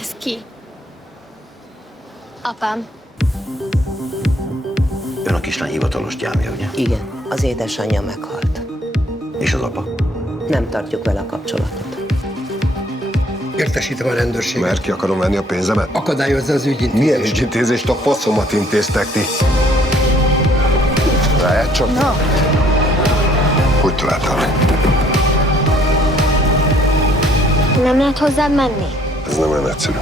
Ez ki? Apám. Ön a kislány hivatalos gyámja, ugye? Igen, az édesanyja meghalt. És az apa? Nem tartjuk vele a kapcsolatot. Értesítem a rendőrséget. Mert ki akarom venni a pénzemet? Akadályozza az ügyintézést. Milyen ügyintézést? A faszomat intéztek ti. Ráját csak? No. Hogy találtál meg? Nem lehet hozzád menni? Ez nem olyan egyszerű.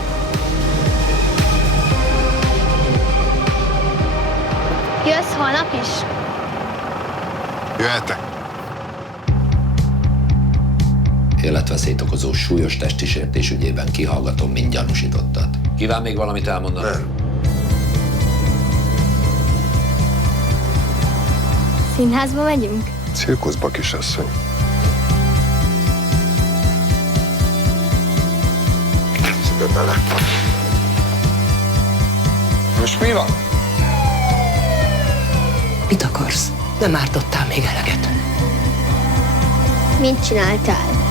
Jössz holnap is? Jöhetek. Életveszélyt okozó súlyos testi sértés ügyében kihallgatom mind gyanúsítottat. Kíván még valamit elmondani? Nem. Színházba megyünk? Cirkuszba, kisasszony. Kezdve bele. Most mi van? Mit akarsz? Nem ártottál még eleget. Mit csináltál?